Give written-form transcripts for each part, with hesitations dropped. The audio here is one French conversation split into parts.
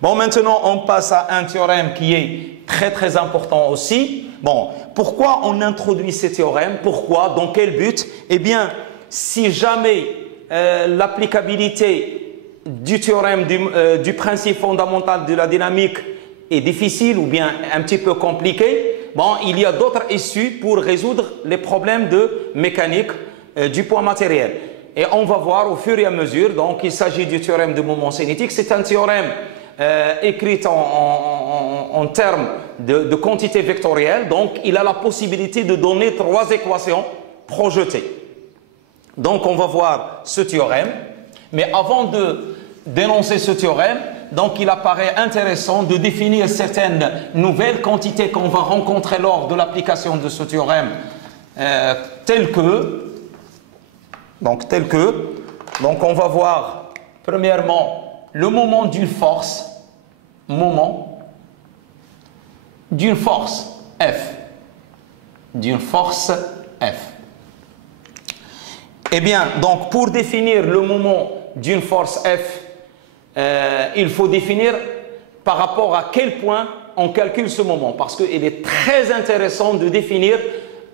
Bon, maintenant, on passe à un théorème qui est très, très important aussi. Bon, pourquoi on introduit ces théorèmes? Pourquoi? Dans quel but? Eh bien, si jamais l'applicabilité du théorème du principe fondamental de la dynamique est difficile ou bien un petit peu compliquée, bon, il y a d'autres issues pour résoudre les problèmes de mécanique du point matériel. Et on va voir au fur et à mesure. Donc, il s'agit du théorème de moment cinétique. C'est un théorème écrit en termes de quantité vectorielle. Donc, il a la possibilité de donner 3 équations projetées. Donc, on va voir ce théorème. Mais avant de d'énoncer ce théorème, donc il apparaît intéressant de définir certaines nouvelles quantités qu'on va rencontrer lors de l'application de ce théorème, telles que, donc on va voir premièrement le moment d'une force, F, Eh bien, donc pour définir le moment d'une force F, il faut définir par rapport à quel point on calcule ce moment, parce qu'il est très intéressant de définir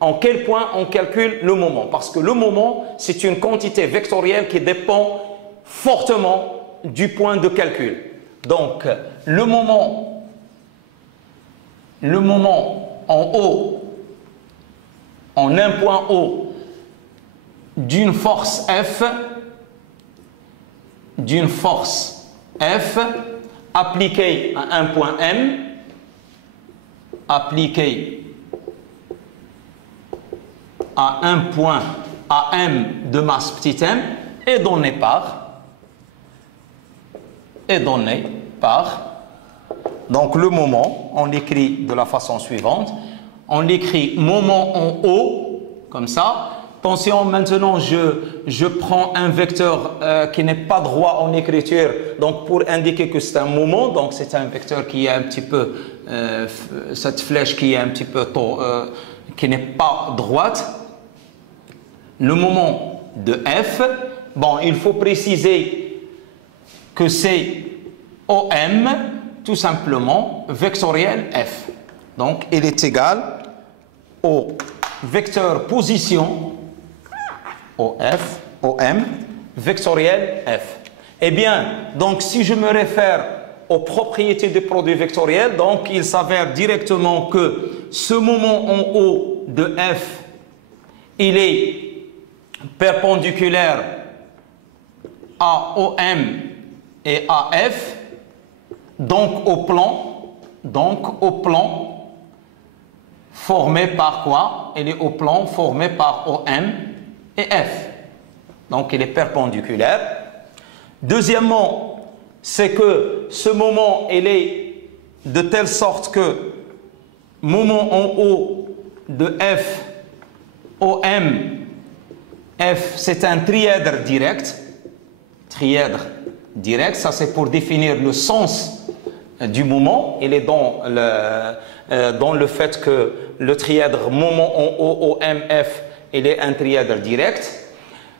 en quel point on calcule le moment, parce que le moment, c'est une quantité vectorielle qui dépend fortement du point de calcul. Donc, le moment en haut, en un point haut d'une force F, appliquée à un point M, appliquée à un point AM de masse petit m, est donné par, donc le moment, on l'écrit de la façon suivante, on l'écrit moment en haut, comme ça. Attention, maintenant, je prends un vecteur qui n'est pas droit en écriture, donc pour indiquer que c'est un moment, donc c'est un vecteur qui est un petit peu, cette flèche qui est un petit peu, qui n'est pas droite. Le moment de F, bon, il faut préciser que c'est OM, tout simplement, vectoriel F. Donc, il est égal au vecteur position OM, vectoriel F. Eh bien, donc si je me réfère aux propriétés des produits vectoriels, donc il s'avère directement que ce moment en haut de F, il est perpendiculaire à OM et à F, donc au plan formé par quoi? Il est au plan formé par OM et F. Donc, il est perpendiculaire. Deuxièmement, c'est que ce moment, il est de telle sorte que moment en haut de F, OM, F, c'est un trièdre direct. Ça c'est pour définir le sens du moment. Il est dans le fait que le trièdre moment en haut, OM, F, il est un trièdre direct.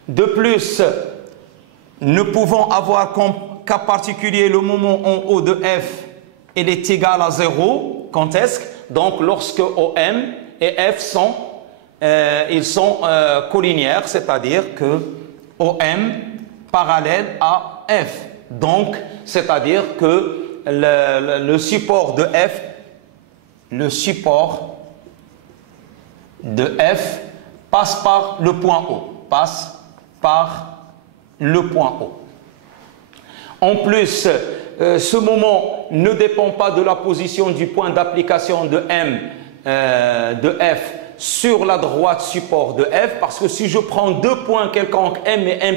De plus, nous pouvons avoir comme cas particulier le moment en haut de F, il est égal à 0. Quand est-ce? Donc, lorsque OM et F sont, collinières, c'est-à-dire que OM parallèle à F. Donc, c'est-à-dire que le support de F, passe par le point O. En plus, ce moment ne dépend pas de la position du point d'application de F sur la droite support de F, parce que si je prends 2 points quelconques M et M'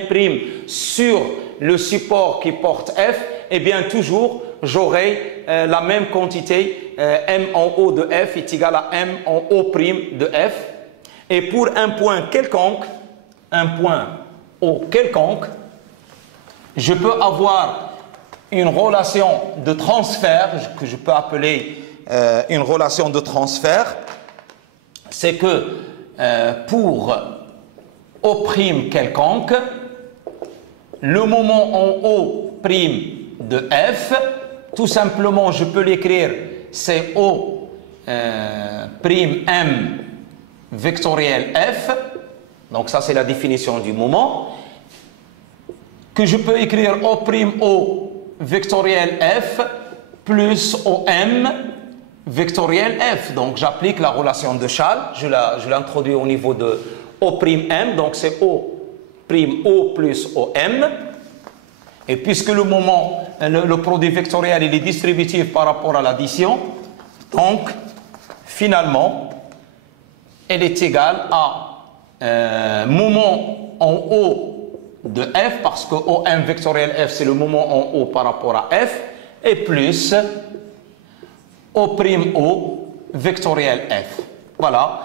sur le support qui porte F, eh bien toujours j'aurai la même quantité M en haut de F est égal à M en haut' de F. Et pour un point O quelconque, je peux avoir une relation de transfert que je peux appeler une relation de transfert. C'est que pour O' quelconque, le moment en O' de F tout simplement, je peux l'écrire, c'est O prime M vectoriel F. Donc ça, c'est la définition du moment. Que je peux écrire O prime O vectoriel F plus OM vectoriel F. Donc j'applique la relation de Schall. Je l'introduis au niveau de O prime M. Donc c'est O prime O plus OM. Et puisque le moment, le produit vectoriel, il est distributif par rapport à l'addition, donc finalement, elle est égale à moment en haut de F, parce que OM vectoriel F, c'est le moment en haut par rapport à F, et plus O prime O vectoriel F. Voilà.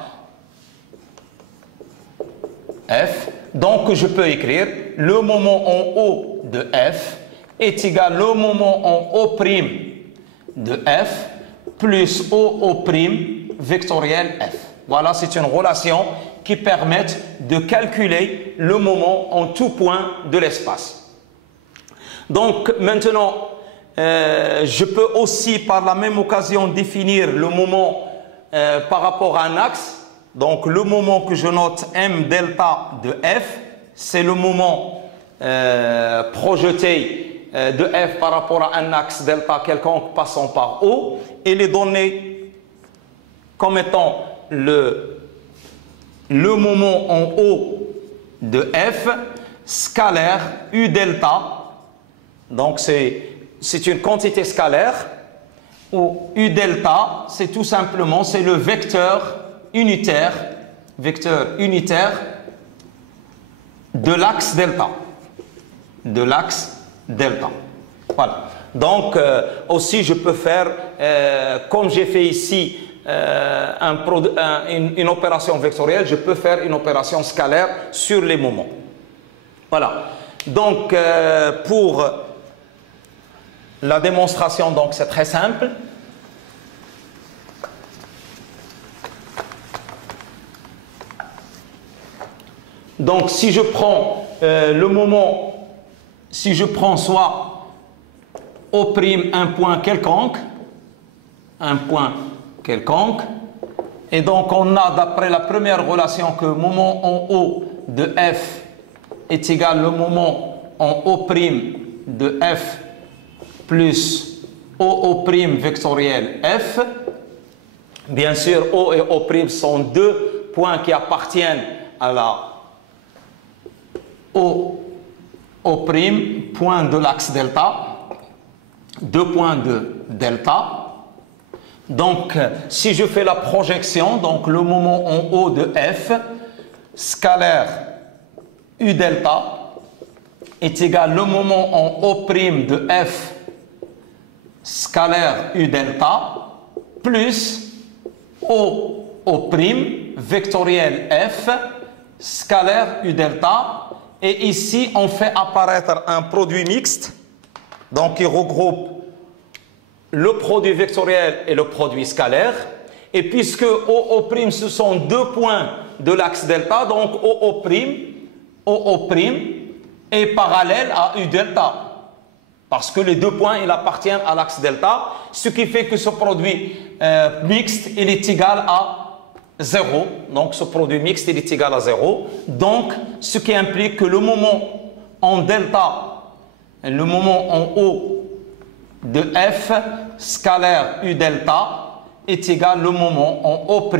F. Donc, je peux écrire le moment en haut de F est égal au moment en O' de F plus O' vectoriel F. Voilà, c'est une relation qui permet de calculer le moment en tout point de l'espace. Donc, maintenant, je peux aussi, par la même occasion, définir le moment par rapport à un axe. Donc, le moment que je note M delta de F, c'est le moment projeté de F par rapport à un axe delta quelconque passant par O. Il est donné comme étant le moment en haut de F scalaire U delta. Donc, c'est une quantité scalaire où U delta, c'est tout simplement, c'est le vecteur unitaire de l'axe delta. Voilà. Donc, aussi, je peux faire, comme j'ai fait ici, une opération vectorielle, je peux faire une opération scalaire sur les moments. Voilà. Donc, pour la démonstration, donc, c'est très simple. Donc, si je prends le moment, si je prends soit O' un point quelconque, et donc on a d'après la première relation que moment en haut de F est égal au moment en O' de F plus O' vectoriel F. Bien sûr, O et O' sont deux points qui appartiennent à la O', point de l'axe delta, deux points de delta. Donc, si je fais la projection, donc le moment en haut de F, scalaire U delta, est égal au moment en O' de F, scalaire U delta, plus O' vectoriel F, scalaire U delta. Et ici, on fait apparaître un produit mixte, donc qui regroupe le produit vectoriel et le produit scalaire. Et puisque O', ce sont deux points de l'axe delta, donc O' est parallèle à U delta. Parce que les deux points, ils appartiennent à l'axe delta, ce qui fait que ce produit mixte, il est égal à 0, donc ce produit mixte il est égal à 0, donc ce qui implique que le moment en delta, le moment en haut de F scalaire U delta est égal au moment en O'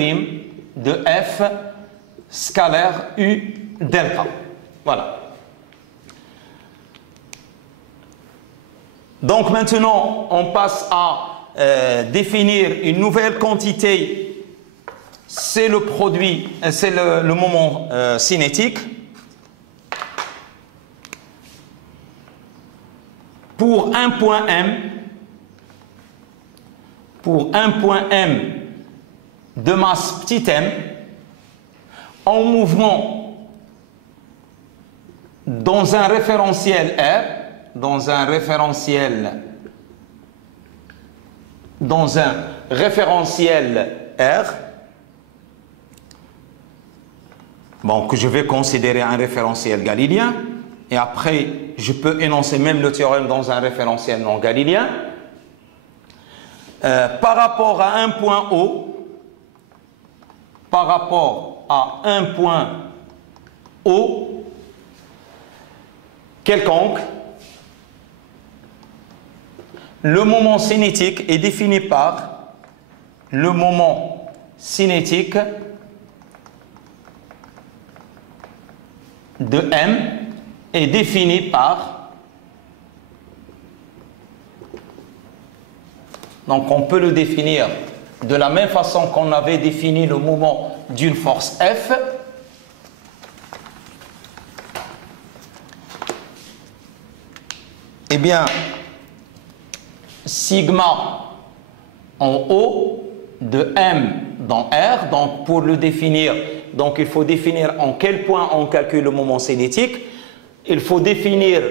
de F scalaire U delta. Voilà. Donc maintenant on passe à définir une nouvelle quantité. C'est le produit, c'est le moment cinétique. Pour un point M de masse petit m, en mouvement dans un référentiel R, dans un référentiel R, bon, que je vais considérer un référentiel galiléen, et après, je peux énoncer même le théorème dans un référentiel non galiléen. par rapport à un point O, par rapport à un point O quelconque, le moment cinétique est défini par le moment cinétique de M est défini par, donc on peut le définir de la même façon qu'on avait défini le moment d'une force F. Eh bien, sigma en haut de M dans R, donc pour le définir, donc il faut définir en quel point on calcule le moment cinétique, il faut définir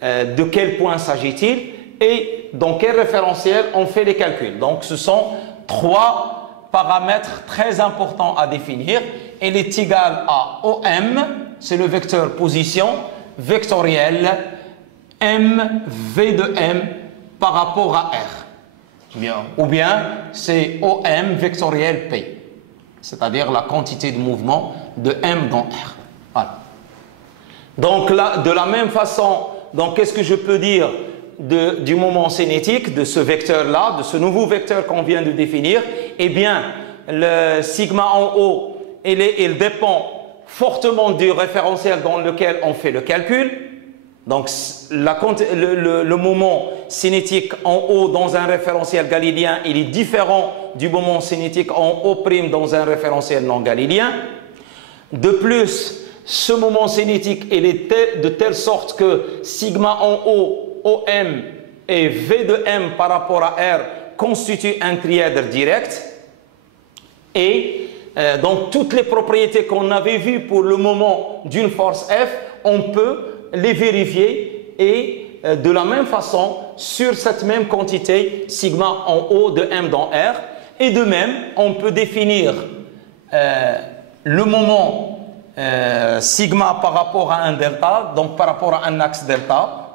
de quel point s'agit-il et dans quel référentiel on fait les calculs. Donc ce sont trois paramètres très importants à définir. Il est égal à OM, c'est le vecteur position vectoriel M V de M par rapport à R. Bien. Ou bien c'est OM vectoriel P, c'est-à-dire la quantité de mouvement de M dans R. Voilà. Donc là, de la même façon, donc qu'est-ce que je peux dire du moment cinétique, de ce vecteur-là, de ce nouveau vecteur qu'on vient de définir? Eh bien, le sigma en haut, il dépend fortement du référentiel dans lequel on fait le calcul. Donc, le moment cinétique en haut dans un référentiel galiléen, il est différent du moment cinétique en haut' dans un référentiel non galiléen. De plus, ce moment cinétique, il est de telle sorte que sigma en haut, OM et V de M par rapport à R constituent un trièdre direct. Et donc, toutes les propriétés qu'on avait vues pour le moment d'une force F, on peut les vérifier et de la même façon sur cette même quantité sigma en haut de M dans R. Et de même, on peut définir le moment sigma par rapport à un delta, donc par rapport à un axe delta,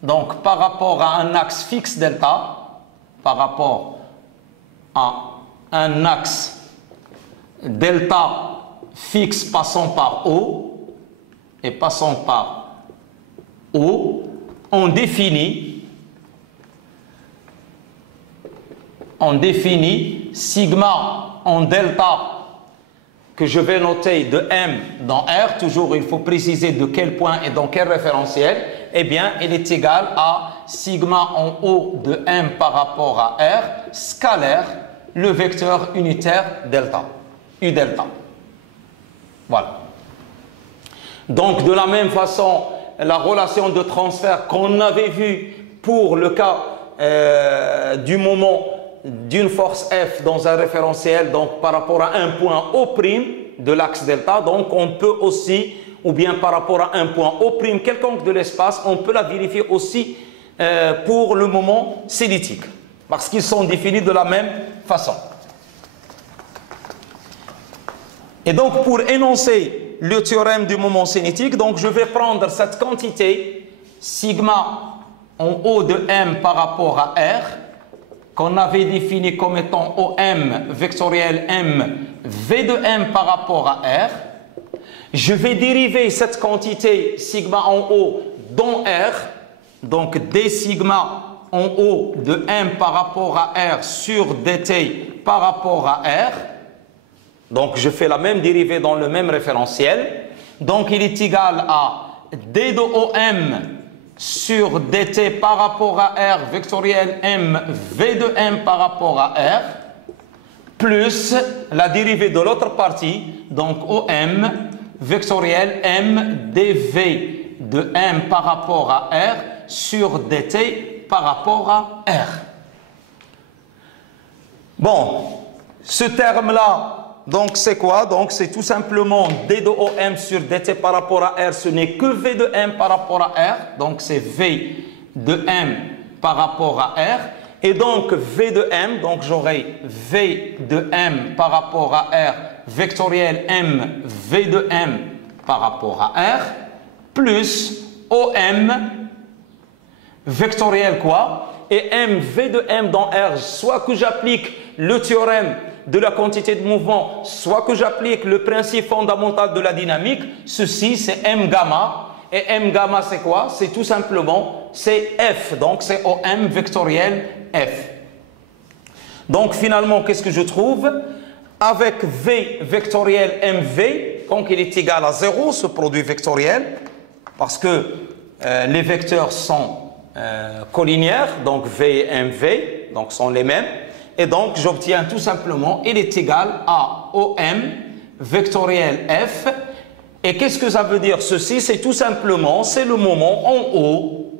donc par rapport à un axe fixe delta, par rapport à un axe delta fixe passant par O et passant par O, on définit sigma en delta que je vais noter de M dans R, toujours il faut préciser de quel point et dans quel référentiel, eh bien il est égal à sigma en haut de M par rapport à R, scalaire, le vecteur unitaire delta, U delta. Voilà. Donc de la même façon, la relation de transfert qu'on avait vue pour le cas du moment d'une force F dans un référentiel, donc par rapport à un point O' de l'axe delta, donc on peut aussi, ou bien par rapport à un point O' quelconque de l'espace, on peut la vérifier aussi pour le moment cinétique, parce qu'ils sont définis de la même façon. Et donc pour énoncer le théorème du moment cinétique, donc je vais prendre cette quantité sigma en haut de M par rapport à R, qu'on avait défini comme étant OM vectoriel M, V de M par rapport à R. Je vais dériver cette quantité sigma en haut dans R, donc d sigma en haut de M par rapport à R sur dt par rapport à R. Donc je fais la même dérivée dans le même référentiel. Donc il est égal à d de OM sur dt par rapport à R vectoriel M, V de M par rapport à R, plus la dérivée de l'autre partie, donc OM vectoriel M dV de M par rapport à R sur dt par rapport à R. Bon, ce terme-là, donc c'est quoi? Donc c'est tout simplement d de OM sur dt par rapport à R, ce n'est que V de M par rapport à R, donc c'est V de M par rapport à R, et donc V de M, donc j'aurai V de M par rapport à R, vectoriel M, V de M par rapport à R, plus OM, vectoriel quoi? et mv de m dans R, soit que j'applique le théorème de la quantité de mouvement, soit que j'applique le principe fondamental de la dynamique, ceci c'est m gamma. Et m gamma c'est quoi? C'est tout simplement, c'est f, donc c'est OM vectoriel f. Donc finalement, qu'est-ce que je trouve? Avec v vectoriel mv, donc il est égal à 0, ce produit vectoriel, parce que les vecteurs sont collinéaires, donc v et mv, donc sont les mêmes. Et donc, j'obtiens tout simplement, il est égal à OM vectoriel F. Et qu'est-ce que ça veut dire? Ceci, c'est tout simplement, c'est le moment en haut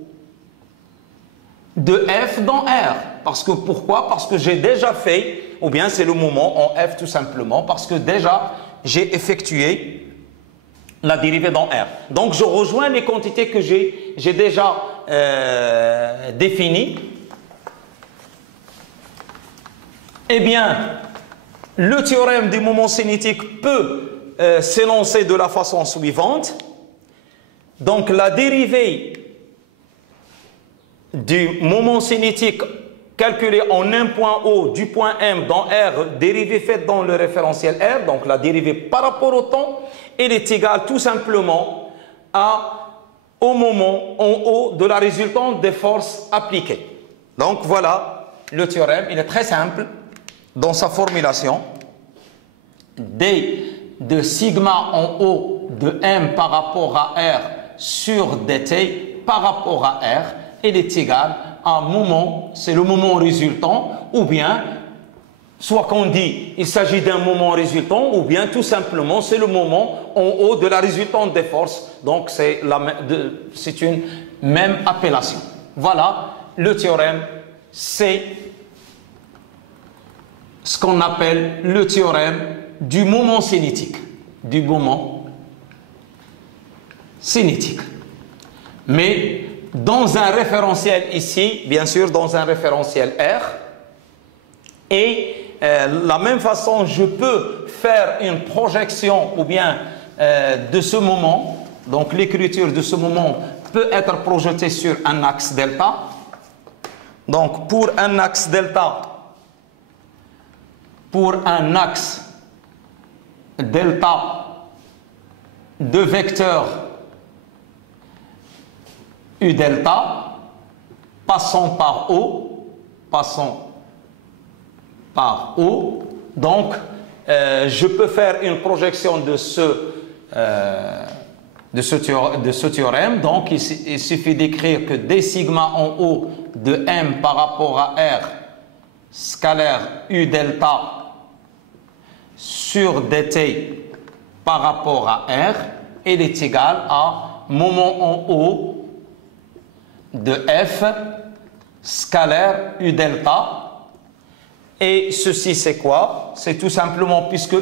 de F dans R. Parce que, pourquoi? Parce que j'ai déjà fait, ou bien c'est le moment en F tout simplement, parce que déjà, j'ai effectué la dérivée dans R. Donc, je rejoins les quantités que j'ai déjà définies. Eh bien, le théorème du moment cinétique peut s'énoncer de la façon suivante. Donc, la dérivée du moment cinétique calculée en un point O du point M dans R, dérivée faite dans le référentiel R, donc la dérivée par rapport au temps, elle est égale tout simplement au moment en haut de la résultante des forces appliquées. Donc, voilà le théorème, il est très simple. Dans sa formulation, D de sigma en haut de M par rapport à R sur dt par rapport à R, il est égal à un moment, c'est le moment résultant, ou bien, soit qu'on dit il s'agit d'un moment résultant, ou bien tout simplement c'est le moment en haut de la résultante des forces. Donc c'est une même appellation. Voilà, le théorème, c'est ce qu'on appelle le théorème du moment cinétique. Du moment cinétique. Mais dans un référentiel ici, bien sûr dans un référentiel R, et la même façon, je peux faire une projection ou bien de ce moment, donc l'écriture de ce moment peut être projetée sur un axe delta. Donc pour un axe delta, de vecteur U delta, passant par O, donc je peux faire une projection de ce théorème. Donc il suffit d'écrire que d sigma en haut de M par rapport à R scalaire U delta sur dt par rapport à R, il est égal à moment en haut de F scalaire U delta. Et ceci c'est quoi? C'est tout simplement, puisque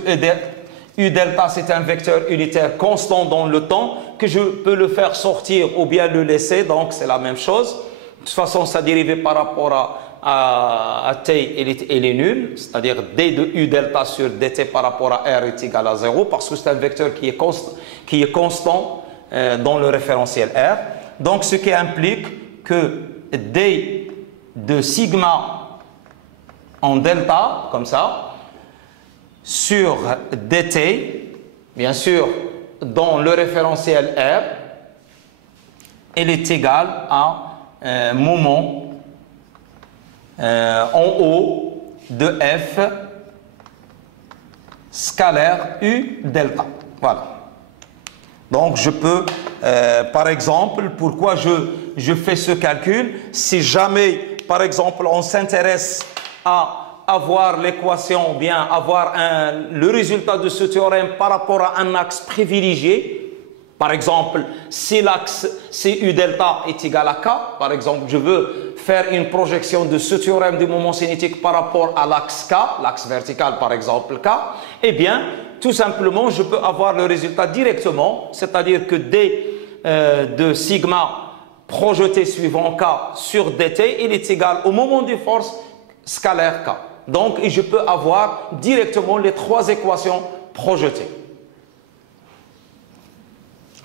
U delta c'est un vecteur unitaire constant dans le temps, que je peux le faire sortir ou bien le laisser, donc c'est la même chose. De toute façon, sa dérivée par rapport à t, elle est nulle, c'est-à-dire d de U delta sur dt par rapport à R est égal à 0, parce que c'est un vecteur qui est constant dans le référentiel R. Donc ce qui implique que d de sigma en delta, comme ça, sur dt, bien sûr, dans le référentiel R, elle est égale à moment en haut de F scalaire U delta. Voilà. Donc je peux, par exemple, pourquoi je fais ce calcul? Si jamais, par exemple, on s'intéresse à avoir l'équation ou bien avoir le résultat de ce théorème par rapport à un axe privilégié, par exemple, si l'axe CU delta est égal à K, par exemple, je veux faire une projection de ce théorème du moment cinétique par rapport à l'axe K, l'axe vertical par exemple K, eh bien, tout simplement, je peux avoir le résultat directement, c'est-à-dire que D de sigma projeté suivant K sur dt, il est égal au moment de force scalaire K. Donc, je peux avoir directement les trois équations projetées.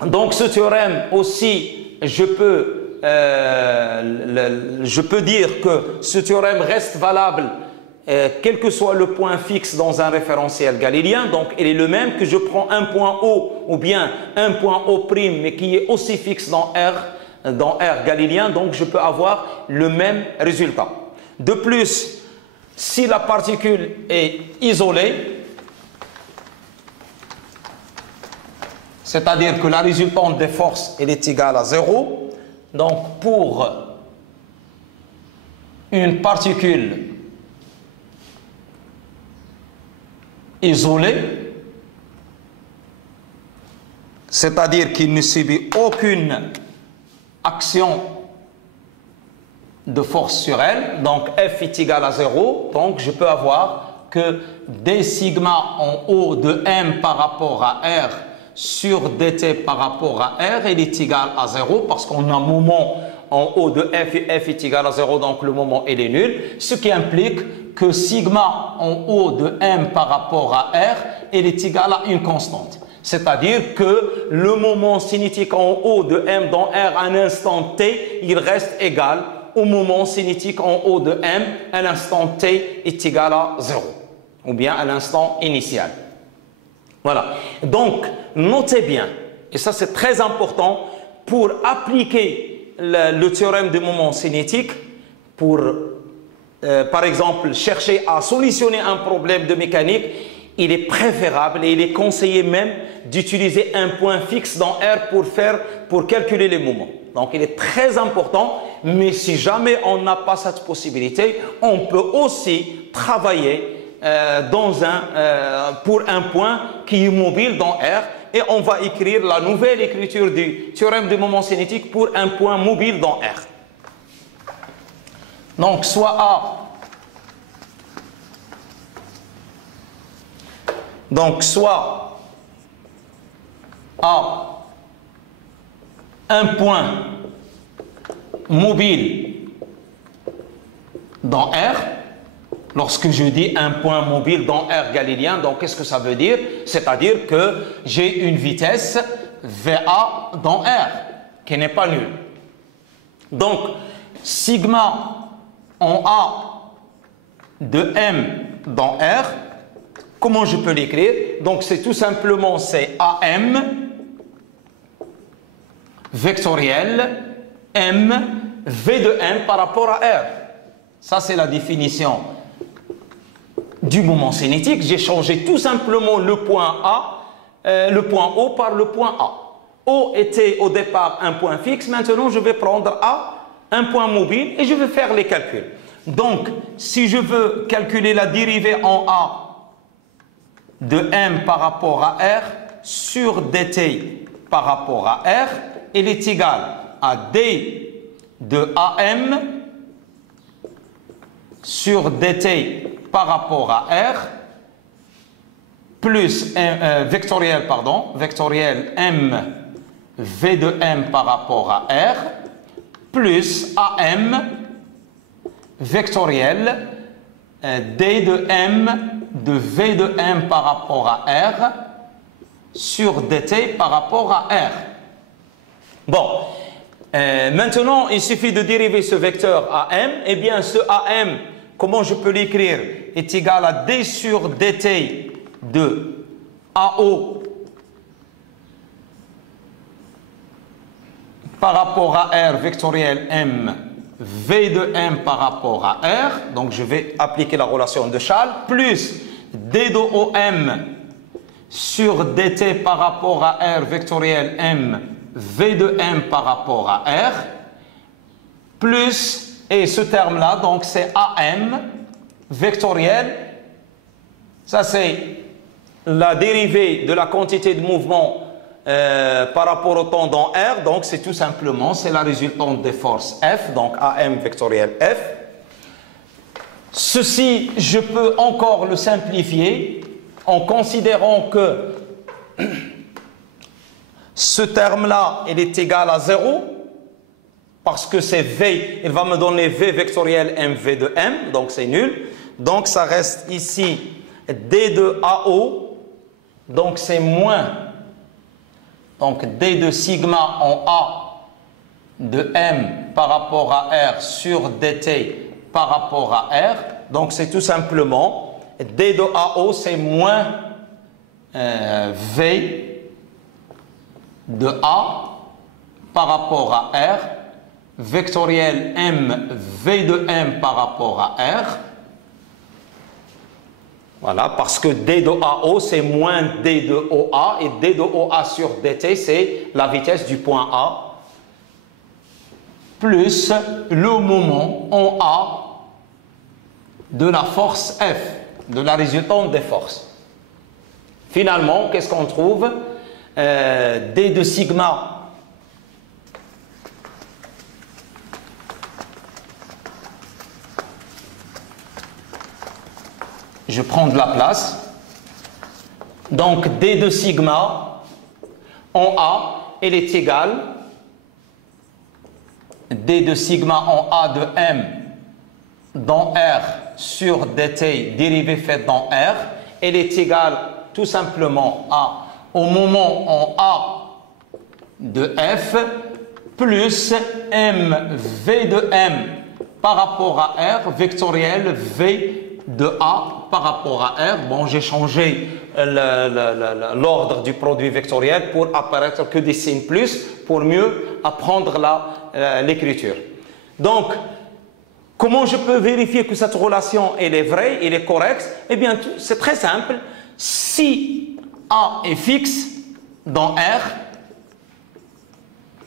Donc, ce théorème aussi, je peux je peux dire que ce théorème reste valable quel que soit le point fixe dans un référentiel galiléen. Donc, il est le même que je prends un point O ou bien un point O', mais qui est aussi fixe dans R galiléen. Donc, je peux avoir le même résultat. De plus, si la particule est isolée, c'est-à-dire que la résultante des forces elle est égale à 0, donc pour une particule isolée, c'est-à-dire qu'il ne subit aucune action de force sur elle, donc F est égal à 0, donc je peux avoir que d sigma en haut de M par rapport à R sur dt par rapport à R, il est égal à 0 parce qu'on a un moment en haut de F et F est égal à 0, donc le moment il est nul, ce qui implique que sigma en haut de M par rapport à R, il est égal à une constante. C'est-à-dire que le moment cinétique en haut de M dans R à un instant t, il reste égal au moment cinétique en haut de M à l'instant t est égal à 0, ou bien à l'instant initial. Voilà. Donc, notez bien, et ça c'est très important, pour appliquer le théorème du moment cinétique, pour, par exemple, chercher à solutionner un problème de mécanique, il est préférable et il est conseillé même d'utiliser un point fixe dans R pour calculer les moments. Donc, il est très important, mais si jamais on n'a pas cette possibilité, on peut aussi travailler pour un point qui est mobile dans R et on va écrire la nouvelle écriture du théorème du moment cinétique pour un point mobile dans R. Donc, soit A un point mobile dans R. Lorsque je dis un point mobile dans R galiléen, donc qu'est-ce que ça veut dire? C'est-à-dire que j'ai une vitesse VA dans R, qui n'est pas nulle. Donc, sigma en A de M dans R, comment je peux l'écrire? Donc, c'est tout simplement, c'est AM vectoriel M V de M par rapport à R. Ça, c'est la définition du moment cinétique. J'ai changé tout simplement le point O par le point A. O était au départ un point fixe. Maintenant, je vais prendre A, un point mobile, et je vais faire les calculs. Donc, si je veux calculer la dérivée en A de M par rapport à R sur dt par rapport à R, il est égal à d de AM sur dt par rapport à R plus vectoriel M V de M par rapport à R plus AM vectoriel D de M de V de M par rapport à R sur dt par rapport à R. Bon, maintenant, il suffit de dériver ce vecteur AM. Eh bien, ce AM, comment je peux l'écrire, est égal à D sur dt de AO par rapport à R vectoriel M V de M par rapport à R. Donc, je vais appliquer la relation de Charles, plus D de OM sur dt par rapport à R vectoriel M V de M par rapport à R, plus, et ce terme-là, donc c'est AM vectoriel, ça c'est la dérivée de la quantité de mouvement par rapport au temps dans R, donc c'est tout simplement, c'est la résultante des forces F, donc AM vectoriel F. Ceci, je peux encore le simplifier en considérant que ce terme-là, il est égal à 0 parce que c'est V, il va me donner V vectoriel MV de M, donc c'est nul. Donc ça reste ici D de AO, donc c'est moins, donc D de sigma en A de M par rapport à R sur dt par rapport à R. Donc, c'est tout simplement D de AO, c'est moins V de A par rapport à R, vectoriel M, V de M par rapport à R. Voilà, parce que D de AO, c'est moins D de OA, et D de OA sur dt, c'est la vitesse du point A, plus le moment en A de la force F, de la résultante des forces. Finalement, qu'est-ce qu'on trouve? D de sigma je prends de la place. Donc, D de sigma en A, elle est égale D de sigma en A de M dans R sur dt dérivée faite dans R, elle est égale tout simplement au moment en A de F plus mv de M par rapport à R, vectoriel V de A par rapport à R. Bon, j'ai changé l'ordre du produit vectoriel pour apparaître que des signes plus, pour mieux apprendre l'écriture. Donc, comment je peux vérifier que cette relation elle est vraie, elle est correcte? Eh bien, c'est très simple. Si A est fixe dans R,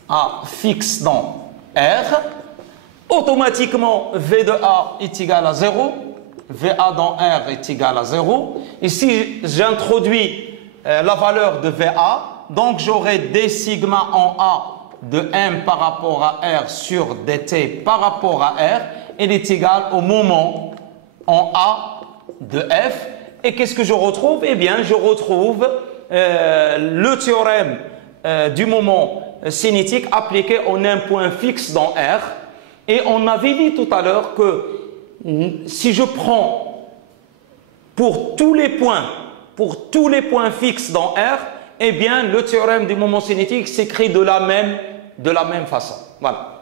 A fixe dans R, automatiquement V de A est égal à 0, VA dans R est égal à 0. Et si j'introduis la valeur de VA, donc j'aurai D sigma en A de M par rapport à R sur dt par rapport à R, elle est égale au moment en A de F. Et qu'est-ce que je retrouve? Eh bien, je retrouve le théorème du moment cinétique appliqué en un point fixe dans R. Et on avait dit tout à l'heure que si je prends pour tous les points fixes dans R, eh bien, le théorème du moment cinétique s'écrit de la même façon. Voilà.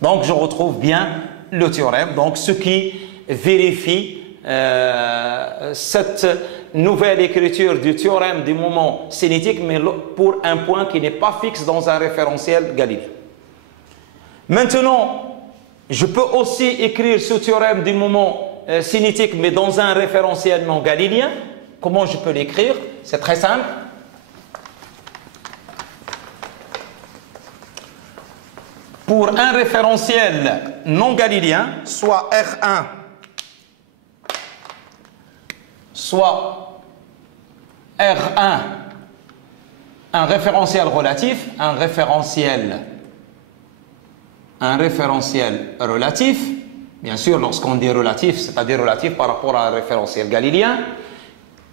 Donc, je retrouve bien le théorème. Donc, ce qui vérifie cette nouvelle écriture du théorème du moment cinétique, mais pour un point qui n'est pas fixe dans un référentiel Galilée. Maintenant, je peux aussi écrire ce théorème du moment cinétique, mais dans un référentiel non galiléen. Comment je peux l'écrire? C'est très simple. Pour un référentiel non galiléen, soit R1, soit R1, un référentiel relatif, un référentiel relatif, bien sûr, lorsqu'on dit relatif, c'est-à-dire relatif par rapport à un référentiel galiléen,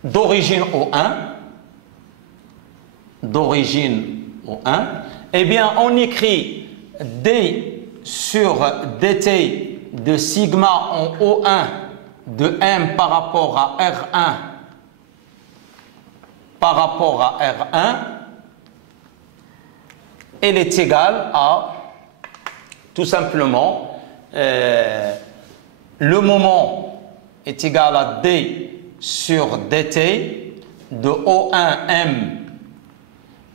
d'origine O1, eh bien, on écrit D sur dt de sigma en O1 de M par rapport à R1 par rapport à R1, elle est égale à tout simplement le moment est égal à D sur dt de O1M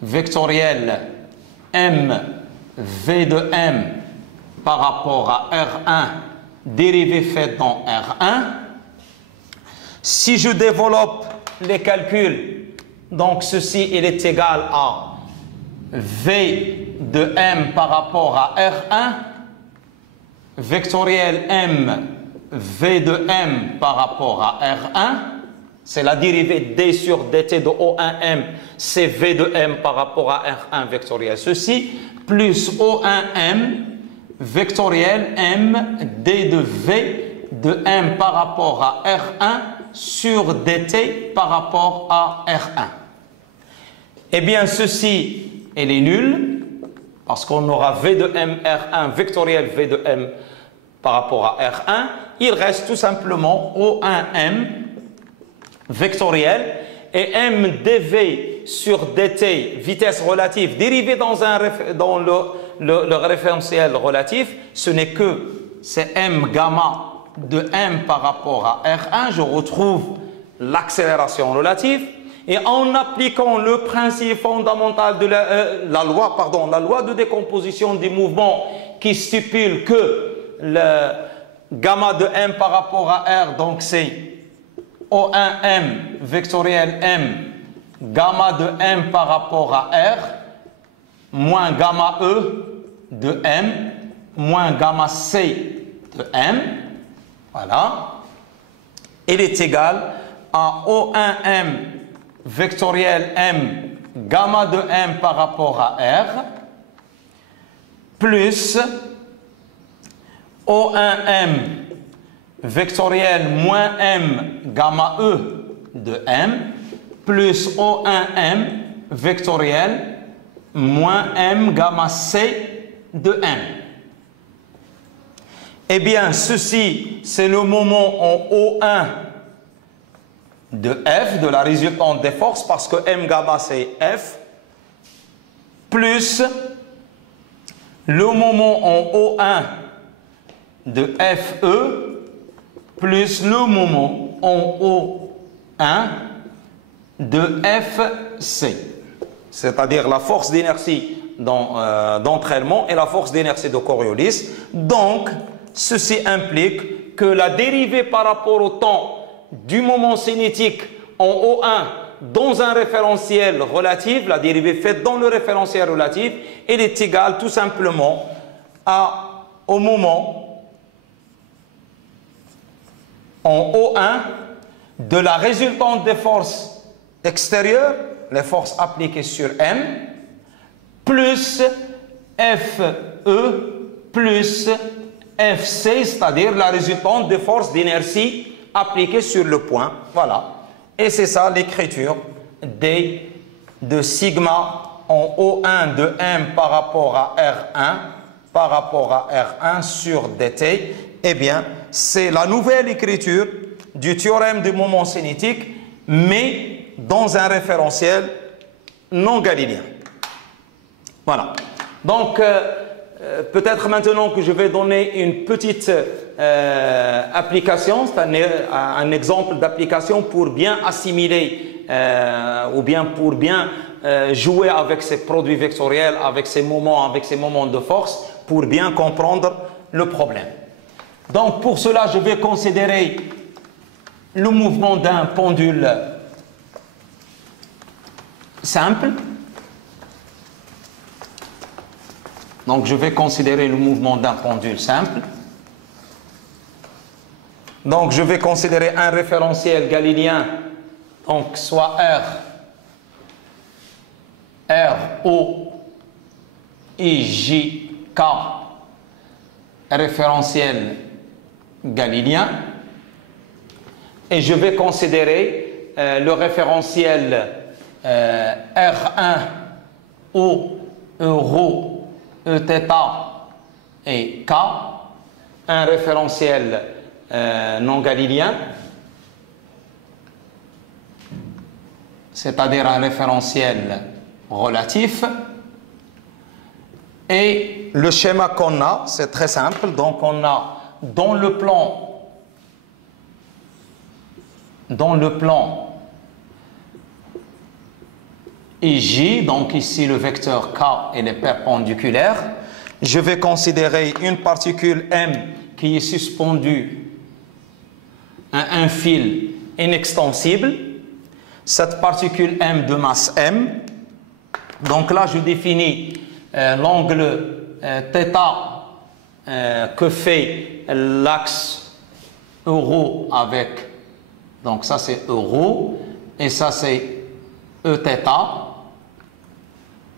vectoriel M V de M par rapport à R1 dérivée faite dans R1. Si je développe les calculs, donc ceci il est égal à V de M par rapport à R1 vectoriel M V de M par rapport à R1, c'est la dérivée D sur dt de O1M, c'est V de M par rapport à R1 vectoriel ceci, plus O1M vectoriel M D de V de M par rapport à R1 sur dt par rapport à R1. Eh bien, ceci, elle est nulle, parce qu'on aura V de M R1 vectoriel V de M par rapport à R1. Il reste tout simplement O1M vectoriel et M dv sur dt, vitesse relative, dérivée dans le référentiel relatif, ce n'est que c'est m gamma de m par rapport à R1, je retrouve l'accélération relative. Et en appliquant le principe fondamental de la loi de décomposition des mouvements qui stipule que le gamma de m par rapport à R, donc c'est O1m vectoriel m gamma de m par rapport à R moins gamma E de m moins gamma C de m, voilà, il est égal à O1m vectoriel m gamma de m par rapport à R plus O1m vectoriel moins m gamma E de m plus O1m vectoriel moins m gamma C de m. Eh bien, ceci, c'est le moment en O1 de F, de la résultante des forces, parce que m gamma c'est F, plus le moment en O1 de FE, plus le moment en O1 de FC, c'est-à-dire la force d'inertie d'entraînement et la force d'inertie de Coriolis. Donc, ceci implique que la dérivée par rapport au temps du moment cinétique en O1 dans un référentiel relatif, la dérivée faite dans le référentiel relatif, elle est égale tout simplement au moment en O1 de la résultante des forces extérieures, les forces appliquées sur M, plus FE plus FC, c'est-à-dire la résultante des forces d'inertie appliquées sur le point. Voilà. Et c'est ça l'écriture de sigma en O1 de M par rapport à R1 sur dt. Eh bien, c'est la nouvelle écriture du théorème du moment cinétique, mais dans un référentiel non galiléen. Voilà. Donc, peut-être maintenant que je vais donner une petite application, c'est un exemple d'application pour bien assimiler ou bien pour bien jouer avec ces produits vectoriels, avec ces moments de force, pour bien comprendre le problème. Donc, pour cela, je vais considérer le mouvement d'un pendule simple. Donc, je vais considérer le mouvement d'un pendule simple. Donc, je vais considérer un référentiel galiléen, donc soit R, O, I, J, K, référentiel galiléen. Et je vais considérer le référentiel R1, O, Rho, Eθ et K, un référentiel non galiléen, c'est-à-dire un référentiel relatif. Et le schéma qu'on a, c'est très simple. Donc on a dans le plan IJ, donc ici le vecteur K il est perpendiculaire. Je vais considérer une particule M qui est suspendue à un fil inextensible. Cette particule M de masse M. Donc là, je définis l'angle θ que fait l'axe euro avec, donc ça c'est euro et ça c'est Eθ.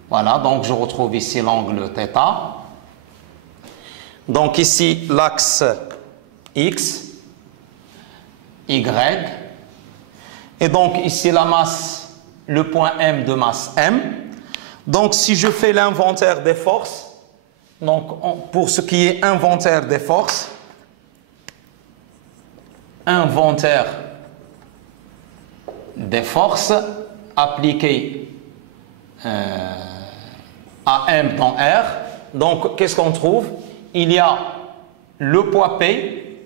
Voilà, donc je retrouve ici l'angle θ. Donc ici l'axe X, Y. Et donc ici la masse, le point M de masse M. Donc si je fais l'inventaire des forces, donc pour ce qui est inventaire des forces, appliquées à M dans R, Donc, qu'est-ce qu'on trouve? Il y a le poids P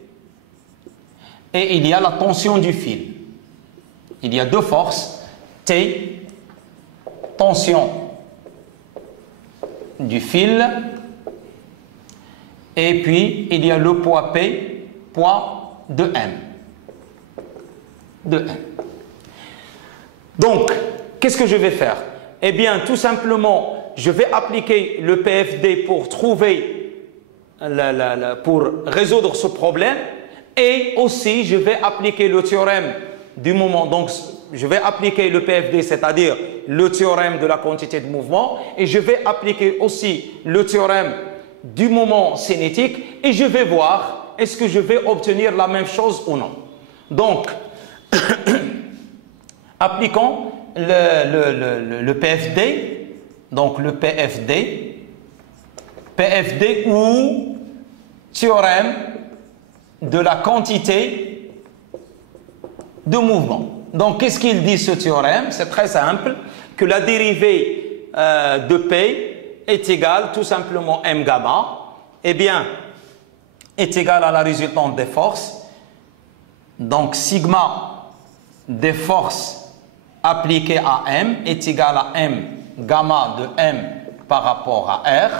et il y a la tension du fil. Il y a deux forces, T, tension du fil, et puis il y a le poids P, poids de M. Donc, qu'est-ce que je vais faire? Eh bien, tout simplement, je vais appliquer le PFD pour trouver, pour résoudre ce problème, et aussi je vais appliquer le théorème du moment. Donc, je vais appliquer le PFD, c'est-à-dire le théorème de la quantité de mouvement, et je vais appliquer aussi le théorème du moment cinétique, et je vais voir est-ce que je vais obtenir la même chose ou non. Donc, appliquons le PFD, donc le PFD ou théorème de la quantité de mouvement. Donc, qu'est-ce qu'il dit ce théorème? C'est très simple, que la dérivée de P est égale tout simplement M gamma, eh bien, est égale à la résultante des forces. Donc, sigma des forces appliquées à M est égal à M gamma de M par rapport à R.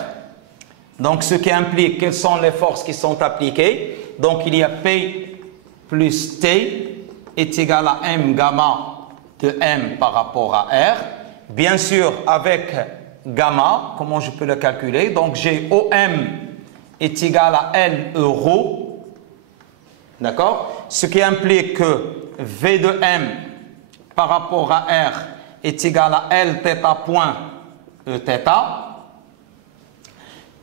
Donc, ce qui implique quelles sont les forces qui sont appliquées. Donc, il y a P plus T est égal à M gamma de M par rapport à R. Bien sûr, avec gamma, comment je peux le calculer? Donc, j'ai OM est égal à L euro. D'accord? Ce qui implique que V de M par rapport à R est égal à L θ point E θ.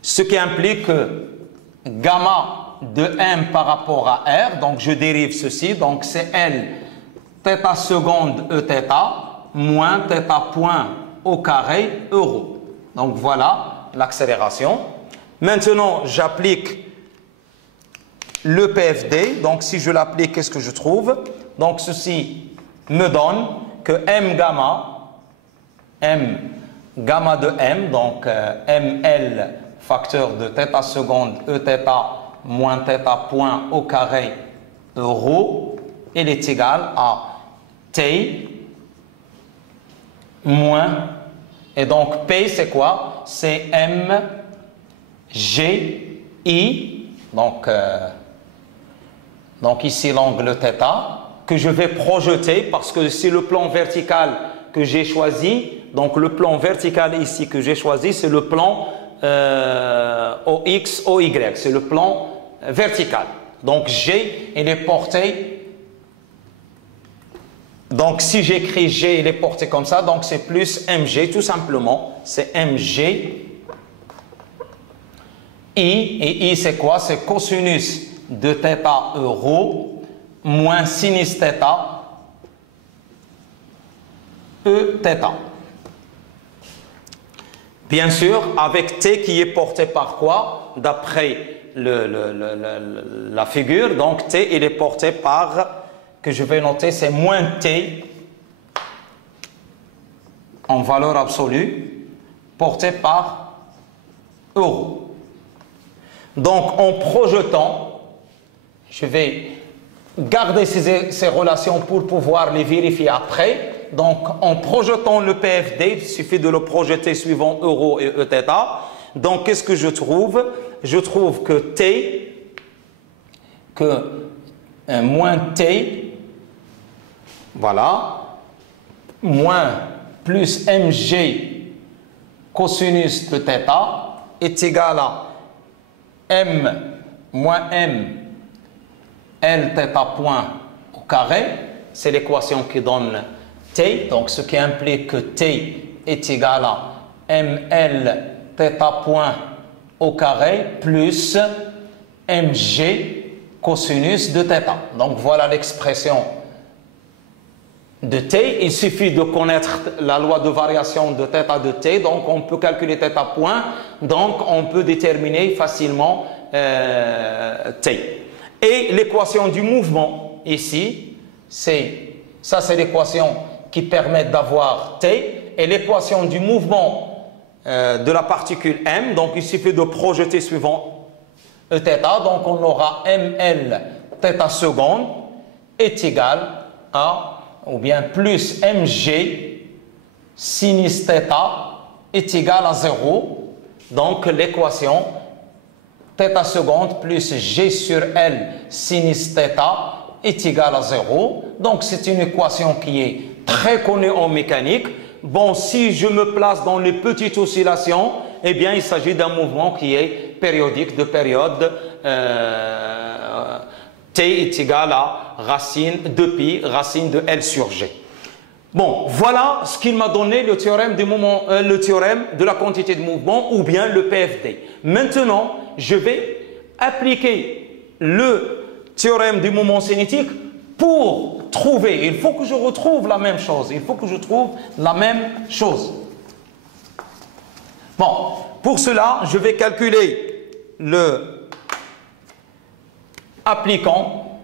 Ce qui implique que gamma de M par rapport à R, donc je dérive ceci, donc c'est L θ seconde E θ moins θ point au carré euro. Donc voilà l'accélération. Maintenant, j'applique le PFD. Donc si je l'applique, qu'est-ce que je trouve? Donc ceci me donne que M gamma de M, donc ML facteur de θ seconde E θ moins θ point au carré euro, il est égal à T moins, et donc P c'est quoi? C'est M G I, donc ici l'angle θ que je vais projeter parce que c'est le plan vertical que j'ai choisi. Donc le plan vertical ici que j'ai choisi, c'est le plan OX, OY, c'est le plan vertical. Donc G, il est porté. Donc si j'écris G, il est porté comme ça, donc c'est plus MG tout simplement. C'est MG I, et I c'est quoi? C'est cosinus de θ euro moins sinus θ E θ. Bien sûr, avec T qui est porté par quoi? D'après la figure, donc T il est porté par, que je vais noter, c'est moins T en valeur absolue, porté par euro. Donc, en projetant, je vais garder ces relations pour pouvoir les vérifier après. Donc, en projetant le PFD, il suffit de le projeter suivant euro et Eθ. Donc, qu'est-ce que je trouve? Je trouve que moins T, voilà, moins plus mg cosinus de θ est égal à m moins m L θ point au carré, c'est l'équation qui donne T, donc ce qui implique que T est égal à ml θ point au carré plus mg cosinus de θ. Donc voilà l'expression de T. Il suffit de connaître la loi de variation de θ de T, donc on peut calculer θ point, donc on peut déterminer facilement T. Et l'équation du mouvement ici, ça c'est l'équation qui permet d'avoir T, et l'équation du mouvement de la particule m. Donc, il suffit de projeter suivant Eθ. Donc, on aura ml θ seconde est égal à, ou bien plus mg sinus θ est égal à 0. Donc, l'équation θ seconde plus g sur L sinus θ est égal à 0. Donc, c'est une équation qui est très connue en mécanique. Bon, si je me place dans les petites oscillations, eh bien, il s'agit d'un mouvement qui est périodique, de période t est égal à racine de pi, racine de L sur G. Bon, voilà ce qu'il m'a donné le théorème du moment, le théorème de la quantité de mouvement ou bien le PFD. Maintenant, je vais appliquer le théorème du moment cinétique pour trouver. Il faut que je retrouve la même chose. Il faut que je trouve la même chose. Bon, pour cela, je vais calculer le appliquant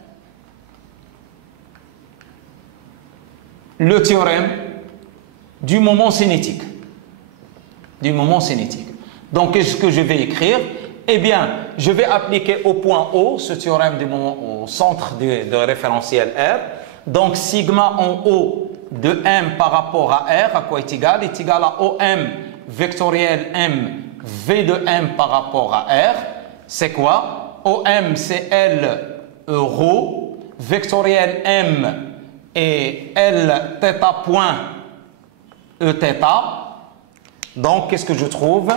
le théorème du moment cinétique. Donc, qu'est-ce que je vais écrire? Eh bien, je vais appliquer au point O ce théorème du moment au centre de référentiel R. Donc, sigma en O de M par rapport à R, à quoi est égal? Est égal à OM vectoriel M V de M par rapport à R. C'est quoi? OM, c'est L rho, vectoriel M et L θ point Eθ. Donc, qu'est-ce que je trouve?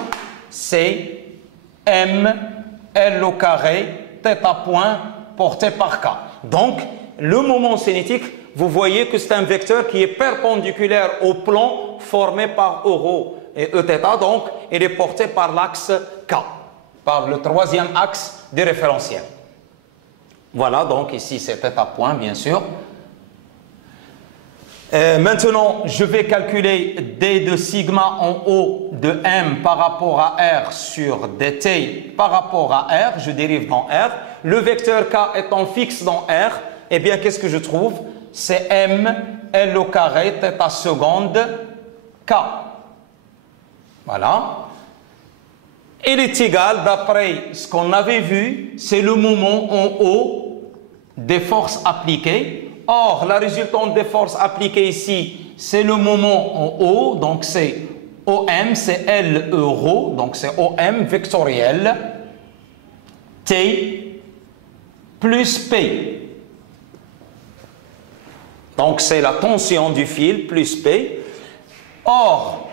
C'est M L au carré θ point porté par K. Donc, le moment cinétique, vous voyez que c'est un vecteur qui est perpendiculaire au plan formé par rho et Eθ. Donc, il est porté par l'axe K, par le troisième axe des référentiels. Voilà, donc ici c'est θ point, bien sûr. Maintenant, je vais calculer d de sigma en O de M par rapport à R sur dt par rapport à R. Je dérive dans R. Le vecteur K étant fixe dans R, eh bien, qu'est-ce que je trouve? C'est M L au carré θ seconde K. Voilà. Il est égal, d'après ce qu'on avait vu, c'est le moment en O des forces appliquées. Or, la résultante des forces appliquées ici, c'est le moment en O, donc c'est OM, c'est L rho, donc c'est OM vectoriel T plus P. Donc c'est la tension du fil plus P. Or,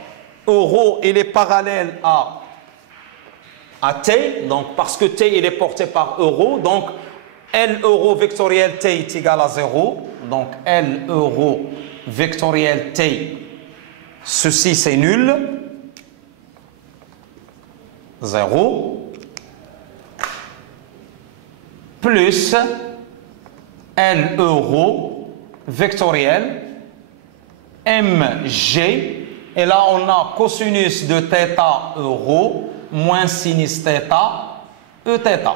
rho, il est parallèle à T, donc parce que T, il est porté par rho, donc L rho vectoriel T est égal à 0. Donc L rho vectoriel T, ceci c'est nul. 0. Plus L rho vectoriel mg. Et là on a cosinus de θ rho moins sinus θ Eθ.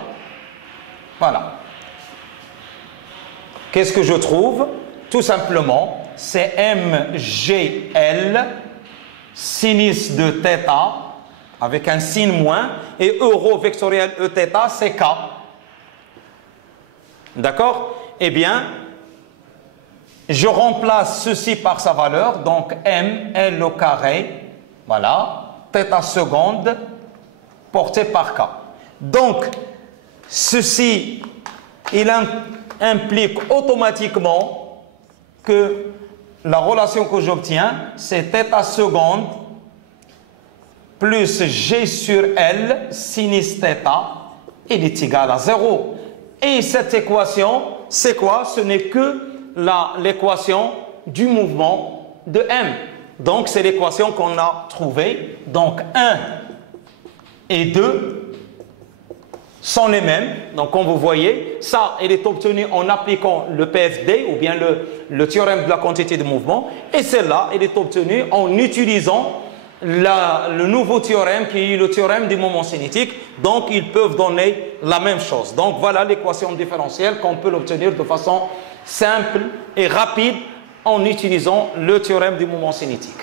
Voilà. Qu'est-ce que je trouve? Tout simplement, c'est mgl sinus de θ avec un signe moins et euro vectoriel Eθ, c'est k. D'accord? Eh bien, je remplace ceci par sa valeur, donc m L au carré, voilà, θ seconde porté par k. Donc, ceci, il implique automatiquement que la relation que j'obtiens, c'est θ seconde plus g sur L sinus θ, il est égal à 0. Et cette équation, c'est quoi? Ce n'est que l'équation du mouvement de M. Donc, c'est l'équation qu'on a trouvée. Donc, 1 et 2 sont les mêmes. Donc, comme vous voyez, ça, il est obtenu en appliquant le PFD ou bien le théorème de la quantité de mouvement. Et celle-là, il est obtenu en utilisant le nouveau théorème qui est le théorème du moment cinétique. Donc, ils peuvent donner la même chose. Donc, voilà l'équation différentielle qu'on peut l'obtenir de façon simple et rapide en utilisant le théorème du moment cinétique.